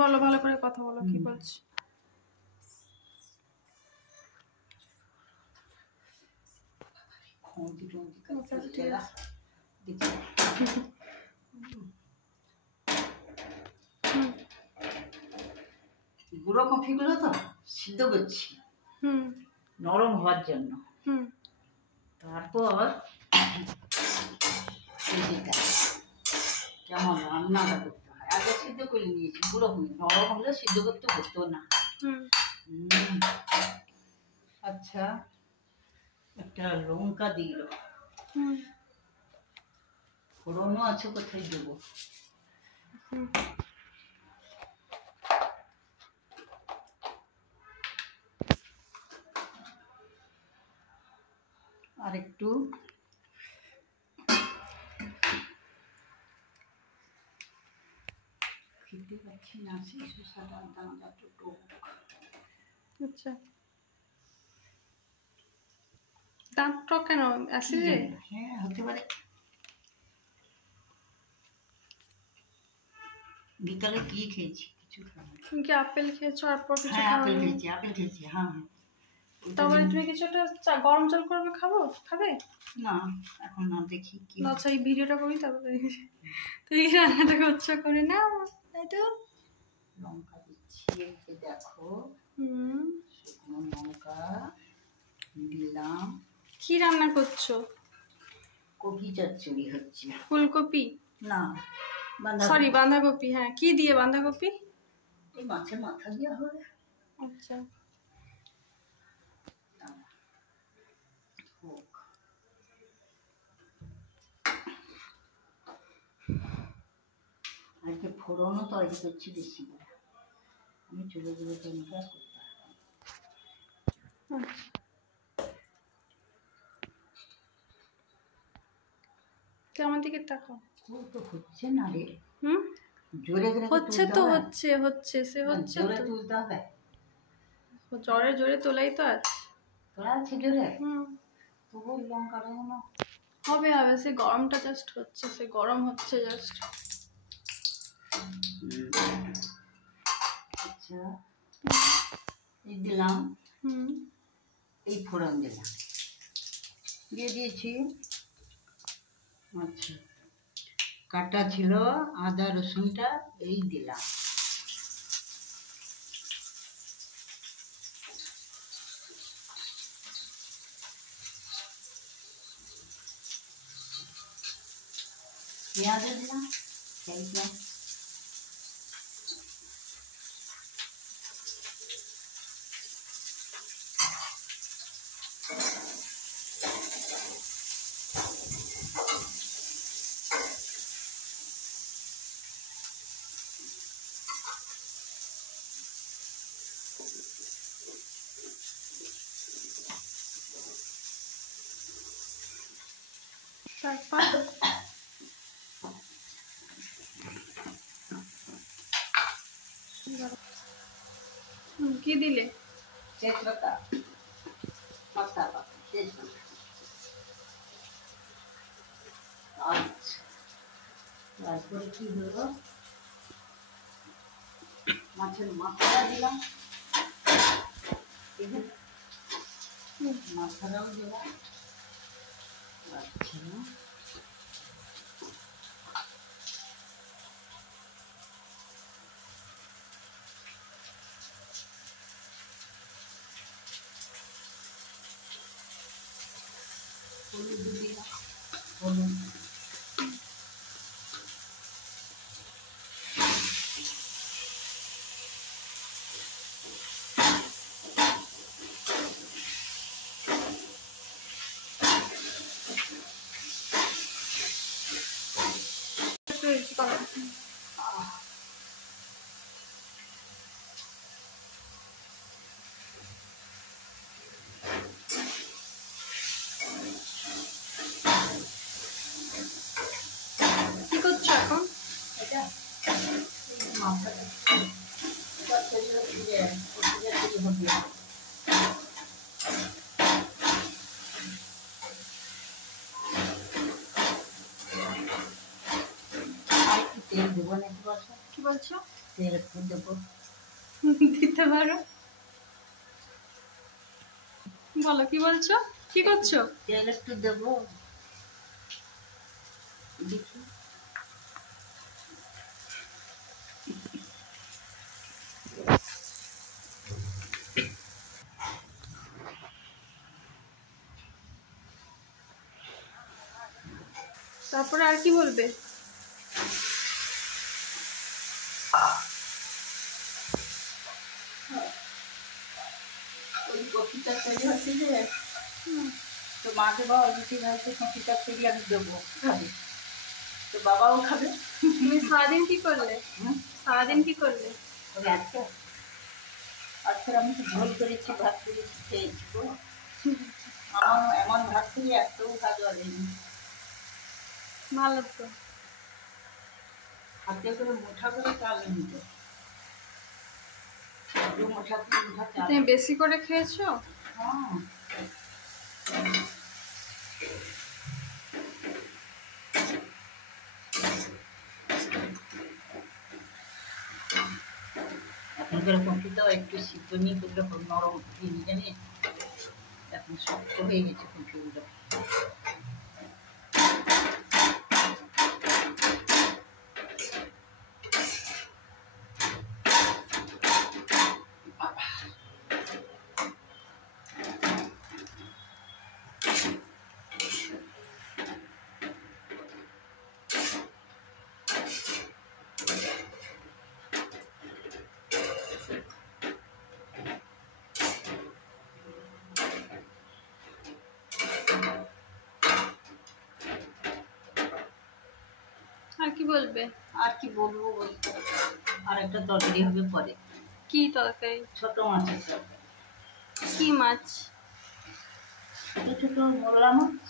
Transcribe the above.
বলো, ভালো করে কথা বলো, কি বলছি। গুঁড়ো কফিগুলো তো সিদ্ধ করছি নরম হওয়ার জন্য। তারপর কেমন রান্নাটা করতে হয় আগে সিদ্ধ করে নিয়েছি, গুঁড়ো নরম হলে সিদ্ধ করতে হতো না। আচ্ছা, একটা লঙ্কা দিল, ফোড়নও আছে, কোথায় দেবো? আর একটু খেতে পাচ্ছি না, সেই শসাটা দানাটা একটু টক। আচ্ছা, দাঁত টক কেন? অ্যাসিডে? হ্যাঁ, হতে পারে। বিকালে কি খেয়েছি? কিছু খাইনি। তুমি কি আপেল খেয়েছো? আর পর কিছু? হ্যাঁ, আপেল খেয়েছি। হ্যাঁ, তারপরে তুমি কিছু একটা গরম জল করবে, খাবে না? এখন না, দেখি কি। আচ্ছা, এই ভিডিওটা করি, তারপরে তুমি কি রান্নাটা করছো করে না, তাই তো। লঙ্কা দিচ্ছি, দেখো। শুকনো লঙ্কা দিলাম। কি রান্না করছো? কপি চচ্চড়ি হচ্ছে। ফুলকপি না, সরি, বাঁধাকপি। হ্যাঁ, কি দিয়ে বাঁধাকপি? এই মাছের মাথা দিয়ে হবে। আচ্ছা, আজকে ফোড়নও তৈরি করছি বেশি করে, আমি চুলো তৈরিটা করতে পারবো। আমার দিকে তাকাও। তো হচ্ছে না রে। জোরে হচ্ছে তো, হচ্ছে সে হচ্ছে জোরে তুলতে হবে। জোরে তোলাই তো আছে জোরে। তবু লঙ্কাটা হবে সে গরমটা জাস্ট হচ্ছে, সে গরম হচ্ছে জাস্ট। আচ্ছা, এই দিলাম, এই ফোড়ন দিলাম, দিয়ে দিয়েছি। আচ্ছা, কাটা ছিল আদা রসুনটা এই দিলাম। পেঁয়াজ দিলাম, কি দিলে? তেজপাতা, পাতা, তেজপাতা। আচ্ছা, তারপরে কি হলো, মাছের মাথাটা দিলাম, মাথাটাও দিলাম। আচ্ছা, হলুদ দিলাম, হলুদ। কি করছো এখন? এটা মাথাটা তেল দেবো নাকি? বলছো? তেল একটু দেবো। দিতে পারো, বলো কি বলছো, কি করছো? তেল একটু দেবো, দেখি। তারপরে আর কি বলবে? ওই কপিটা তৈরি হচ্ছে যে, তো মাকে বাবা রুটি ভাজতে কপিটা তৈরি আমি দেবো, খাবে তো বাবাও খাবে। তুমি সারাদিন কি করলে? সারাদিন কি করলে? ওই আজকে আজকে আমি তো ঝোল করেছি, ভাত করেছি, খেয়েছি তো। আমার এমন ভাত খেয়ে এত ভাত হয়নি। ভালো তো। হাতে করে মুঠা করে চাল নিত, মুঠা করে মুঠা চাল। তুমি বেশি করে খেয়েছো? হ্যাঁ। এখনকার কপিটাও একটু সিদ্ধ নিয়ে করলে নরম জিনিস জানি, এখন শক্ত হয়ে গেছে কপিগুলো। আর কি বলবে? আর কি বলবো বলতে, আর একটা তরকারি হবে পরে। কি তরকারি? ছোট মাছের তরকারি। কি মাছ? ছোট ছোট মোলা মাছ।